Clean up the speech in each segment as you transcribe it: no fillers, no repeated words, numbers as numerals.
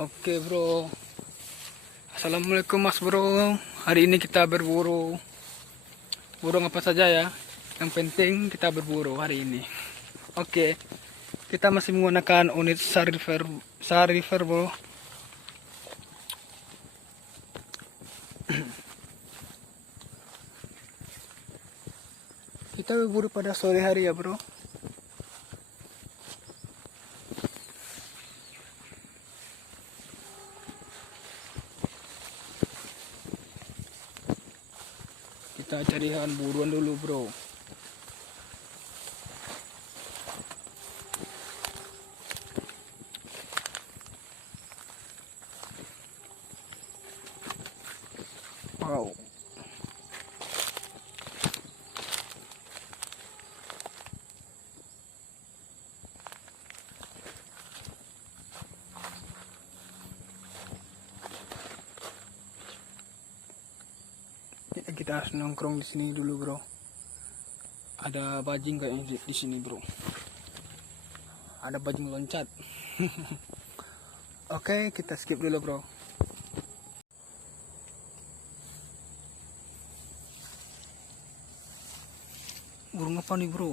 Oke bro, Assalamualaikum mas bro. Hari ini kita berburu burung apa saja ya. Yang penting kita berburu hari ini. Oke, kita masih menggunakan unit Sarifer bro. Kita berburu pada sore hari ya bro. Kita cari buruan dulu bro. Wow. Kita harus nongkrong di sini dulu bro. Ada bajing kayaknya di sini bro. Ada bajing loncat. Oke, kita skip dulu bro. Burung apa nih bro?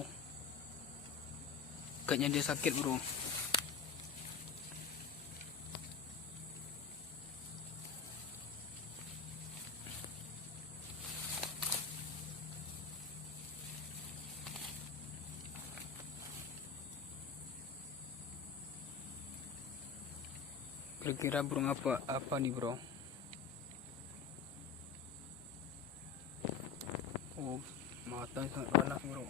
Kayaknya dia sakit bro. Kira-kira burung apa nih bro? Oh, matanya sangat panas bro.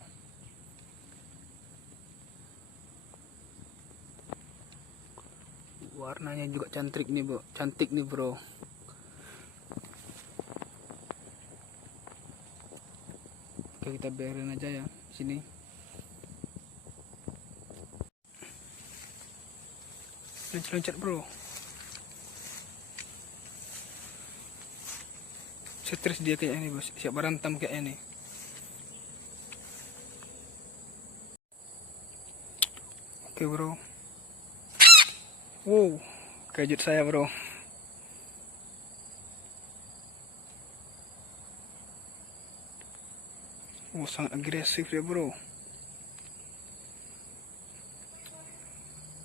Warnanya juga cantik nih bro. Oke, kita biarin aja ya sini. Loncat bro. Stres dia kayaknya nih bos. Siap berantem kayaknya nih. Oke bro. Wow, kejut saya bro. Oh, sangat agresif ya bro.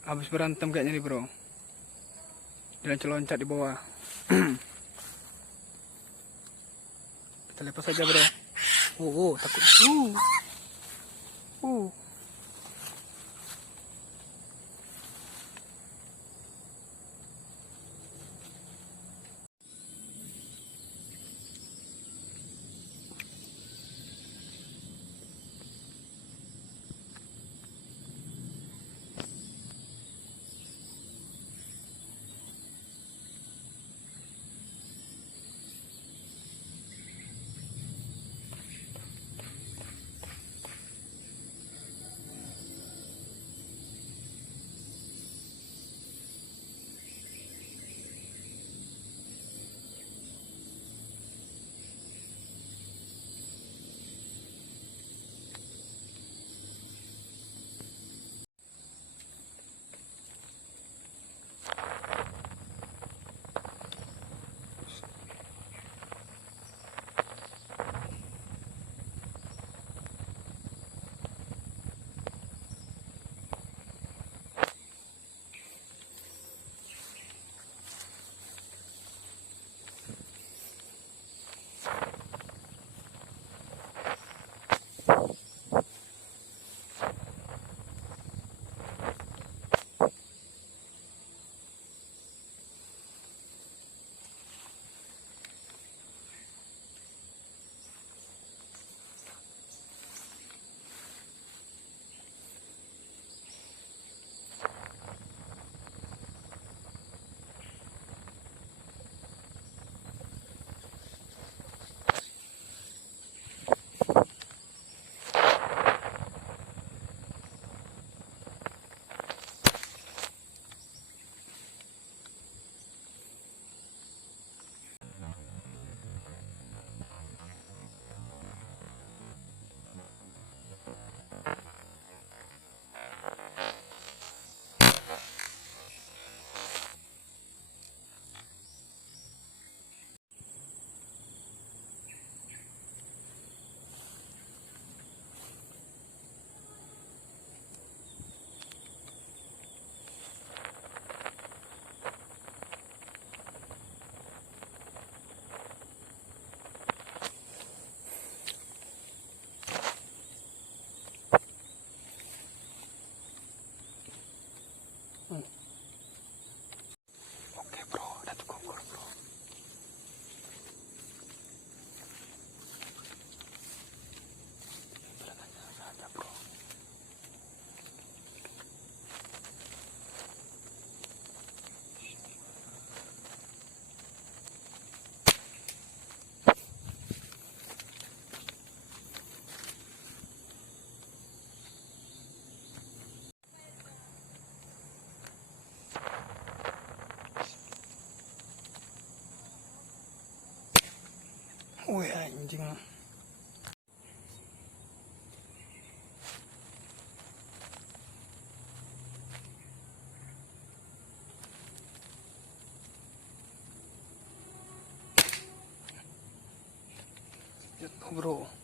Habis berantem kayaknya nih bro. Dia loncat di bawah. Kita lepas saja bro. Takut. Wih anjing. Bro.